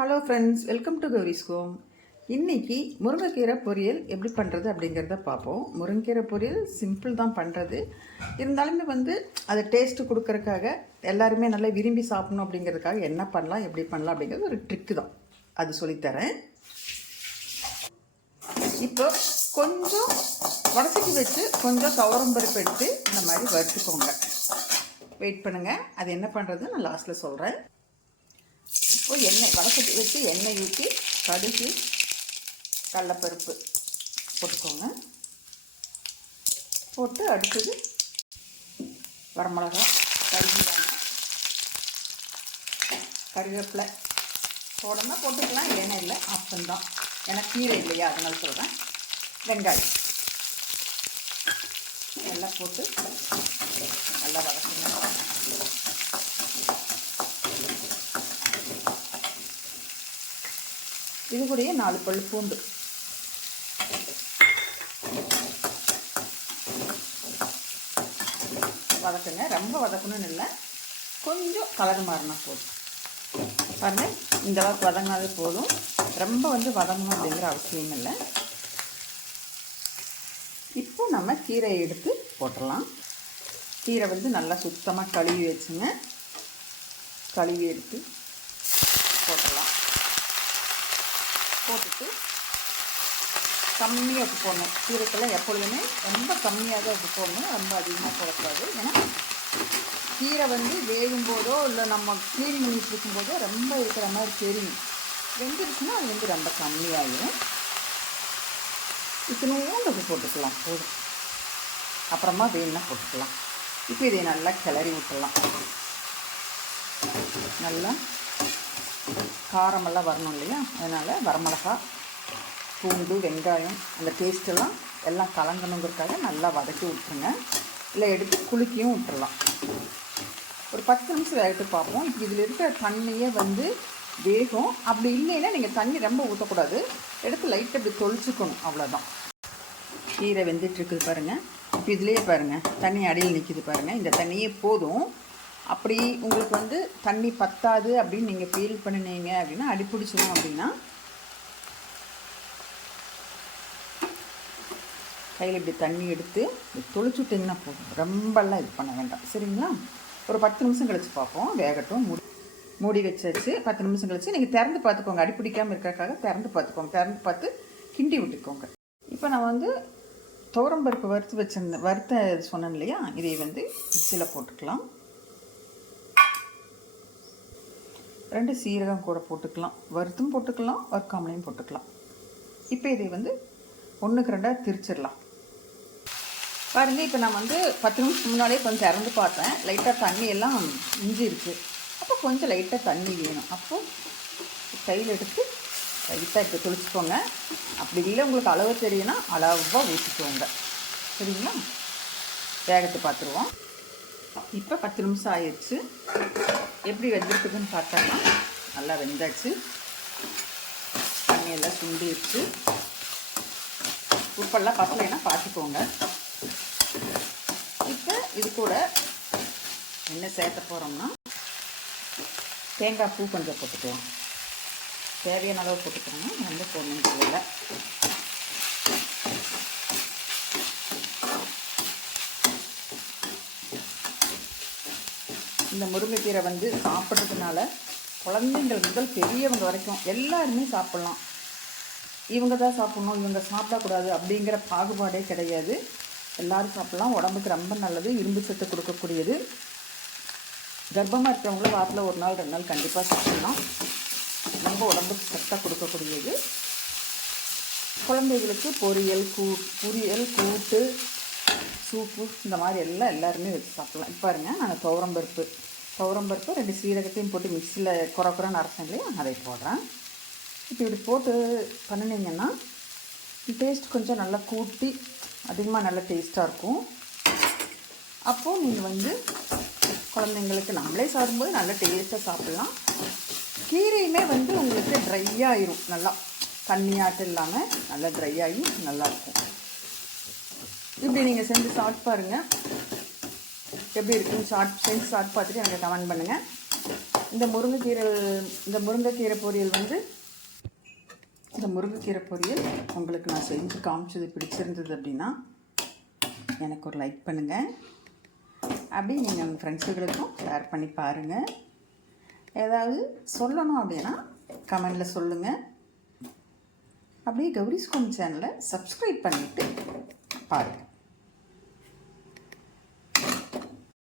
Hello friends welcome to Gowri's home இன்றைக்கி முருங்கைக்கீரை பொரியல் எப்படி பண்ணுறது அப்படிங்கிறத பார்ப்போம். முருங்கைக்கீரை பொரியல் சிம்பிள் தான் பண்ணுறது இருந்தாலுமே வந்து அதை டேஸ்ட்டு கொடுக்குறக்காக எல்லாருமே நல்லா விரும்பி சாப்பிடணும் அப்படிங்கிறதுக்காக என்ன பண்ணலாம் எப்படி பண்ணலாம் அப்படிங்கிறது ஒரு ட்ரிக்கு தான். அது சொல்லித்தரேன். இப்போ கொஞ்சம் வடசட்டி வச்சு கொஞ்சம் துவரம்பருப்பு எடுத்து இந்த மாதிரி வறுத்துக்கோங்க. வெயிட் பண்ணுங்கள் அது என்ன பண்ணுறது நான் லாஸ்ட்டில் சொல்கிறேன் ஒரு எண்ணெய் வடசட்டி வச்சு எண்ணெய் ஊற்றி கடுகு கடலப்பருப்பு போட்டுக்கோங்க. போட்டு அடுத்தது வரமிளகா கருவேப்பிலை கருவேப்பிலை. போடணும்னா போட்டுக்கலாம் இல்லைன்னா இல்லை ஆப்ஷன் தான். எனக்கு கீரை இல்லையா அதனால சொல்கிறேன் வெங்காயம். எல்லாம் போட்டு நல்லா வதக்குங்க இது கூடயே நாலு பல் பூண்டு. வதக்குங்க. ரொம்ப வதக்கணும்னு இல்லை. கொஞ்சம் கலர் மாறினா போதும். பாருங்கள் இந்த அளவுக்கு வதங்கினாலே போதும். ரொம்ப வந்து வதங்கணும் அப்படிங்கிற அவசியம் இல்லை. இப்போ நம்ம கீரையை எடுத்து போட்டுடலாம். கீரை வந்து நல்லா சுத்தமாக கழுவி வச்சுங்க. கழுவி எடுத்து போட்டுடலாம் போட்டுட்டு கம்மியாக உப்பு போடணும். கீரைக்கெல்லாம் எப்பொழுதுமே ரொம்ப கம்மியாக தான் உப்பு போடணும். ரொம்ப அதிகமாக போடக்கூடாது. ஏன்னா கீரை வந்து வேகும் போதோ இல்லை நம்ம க்ளீன் பண்ணிட்டு இருக்கும்போதோ ரொம்ப இருக்கிற மாதிரி தெரியும். வெந்துருச்சுன்னா அது வந்து ரொம்ப கம்மியாகிடும் இத்தனோண்டு உப்பு போட்டுக்கலாம். போதும். அப்புறமா வேணும்னா போட்டுக்கலாம். இப்போ இதை நல்லா கிளறி விட்டுடலாம். நல்லா காரமெல்லாம் வரணும் இல்லையா? அதனால் வரமிளகா பூண்டு வெங்காயம் அந்த டேஸ்ட்டெல்லாம் எல்லாம் கலங்கணுங்கிறதுக்காக நல்லா வதக்கி விட்டுருங்க. இல்லை எடுத்து குலுக்கியும் விட்டுறலாம். ஒரு பத்து நிமிஷம் வேகட்டு பார்ப்போம். இப்போ இதில் இருக்கிற தண்ணியே வந்து வேகும். அப்படி இல்லைன்னா நீங்கள் தண்ணி ரொம்ப ஊற்றக்கூடாது எடுத்து லைட்டை அப்படி தொளிச்சுக்கணும். அவ்வளோதான் கீரை வெந்துட்டுருக்குது பாருங்கள் இப்போ இதுலேயே பாருங்கள் தண்ணி அடியில் நிற்கிது பாருங்கள் இந்த தண்ணியே போதும். அப்படி உங்களுக்கு வந்து தண்ணி பத்தாது அப்படின்னு நீங்கள் ஃபீல் பண்ணினீங்க அப்படின்னா அடிப்பிடிச்சிடும் அப்படின்னா கையில் இப்படி தண்ணி எடுத்து தொளிச்சுட்டிங்கன்னா போதும். ரொம்பலாம் இது பண்ண வேண்டாம். சரிங்களா? ஒரு பத்து நிமிஷம் கழித்து பார்ப்போம். வேகட்டும். மூடி மூடி வச்சாச்சு. பத்து நிமிஷம் கழிச்சு நீங்கள் திறந்து பார்த்துக்கோங்க. அடி பிடிக்காமல் இருக்கிறக்காக திறந்து பார்த்துக்கோங்க. திறந்து பார்த்து கிண்டி விட்டுக்கோங்க. இப்போ நான் வந்து துவரம்பருப்பு வறுத்து வச்சிருந்தேன் வறுத்த சொன்னேன் இல்லையா? இதை வந்து மிக்சியில் போட்டுக்கலாம். ரெண்டு சீரகம் கூட போட்டுக்கலாம். வறுத்தும் போட்டுக்கலாம் வறுக்காமலையும் போட்டுக்கலாம். இப்போ இதை வந்து ஒன்றுக்கு ரெண்டாக திரிச்சிடலாம். பாருங்கள் இப்போ நான் வந்து பத்து நிமிஷம் முன்னாலே கொஞ்சம் திறந்து பார்த்தேன். லைட்டாக தண்ணி எல்லாம் இஞ்சி இருக்குது அப்போ கொஞ்சம் லைட்டாக தண்ணி வேணும். அப்போது கையில் எடுத்து லைட்டாக இப்போ தெளிச்சுக்கோங்க. அப்படி இல்லை உங்களுக்கு அளவு தெரியும்னா அளவாக ஊற்றிக்கோங்க சரிங்களா? வேகத்தை பார்த்துருவோம். இப்போ பத்து நிமிஷம் ஆயிடுச்சு. எப்படி வெந்திருக்குதுன்னு பார்த்தோம்னா நல்லா வெந்தாச்சு. தண்ணியெல்லாம் சுண்டிடுச்சு. உப்பெல்லாம் பசலைன்னா பார்த்துக்கோங்க. இப்போ இது கூட என்ன சேர்த்த போகிறோம்னா தேங்காய் பூ கொஞ்சம் போட்டுக்கலாம். தேவையான அளவு போட்டுக்கோங்க. ரொம்ப போடணும் தெரியல இந்த முருங்கைக்கீரை வந்து சாப்பிட்றதுனால குழந்தைங்கள் முதல் பெரியவங்க வரைக்கும் எல்லாருமே சாப்பிட்லாம். இவங்க தான் சாப்பிட்ணும் இவங்க சாப்பிடக்கூடாது அப்படிங்கிற பாகுபாடே கிடையாது. எல்லோரும் சாப்பிட்லாம். உடம்புக்கு ரொம்ப நல்லது. இரும்பு சத்து கொடுக்கக்கூடியது. கர்ப்பமாக இருக்கிறவங்களும் வாரத்தில் ஒரு நாள் ரெண்டு நாள் கண்டிப்பாக சாப்பிட்லாம். ரொம்ப உடம்புக்கு சத்தாக கொடுக்கக்கூடியது. குழந்தைகளுக்கு பொரியல் கூ பொரியல் கூட்டு சூப்பு இந்த மாதிரி எல்லாம் எல்லாருமே வச்சு சாப்பிட்லாம். இப்போ பாருங்க பருப்பு. துவரம்பருப்பு துவரம்பருப்பு ரெண்டு சீரகத்தையும் போட்டு மிக்சியில் குறை குறை அரைச்சேன் இல்லையா? அதை போடுறேன். இப்போ இப்படி போட்டு பண்ணினீங்கன்னா டேஸ்ட் கொஞ்சம் நல்லா கூட்டி அதிகமாக நல்லா டேஸ்ட்டாக இருக்கும். அப்போது நீங்கள் வந்து குழந்தைங்களுக்கு நம்மளே சாப்பிடும்போது நல்லா டேஸ்ட்டாக சாப்பிட்லாம். கீரையுமே வந்து உங்களுக்கு ட்ரை ஆயிரும். நல்லா தண்ணியாட்டம் இல்லாமல் நல்லா ட்ரை ஆகி நல்லாயிருக்கும் இப்படி நீங்கள் செஞ்சு சாப்பிட்டு பாருங்கள் எப்படி இருக்குன்னு சாப்பிட் செஞ்சு சாப்பிட்டு பார்த்துட்டு எனக்கு கமெண்ட் பண்ணுங்கள் இந்த முருங்கைக்கீரை இந்த முருங்கைக்கீரை பொரியல் வந்து இந்த முருங்கைக்கீரை பொரியல் உங்களுக்கு நான் செஞ்சு காமிச்சது பிடிச்சிருந்தது அப்படின்னா எனக்கு ஒரு லைக் பண்ணுங்கள் அப்படி நீங்கள் உங்கள் ஃப்ரெண்ட்ஸுகளுக்கும் ஷேர் பண்ணி பாருங்கள் ஏதாவது சொல்லணும் அப்படின்னா கமெண்டில் சொல்லுங்கள் அப்படியே கௌரிஸ் கோம் சேனலை சப்ஸ்கிரைப் பண்ணிவிட்டு பாருங்கள்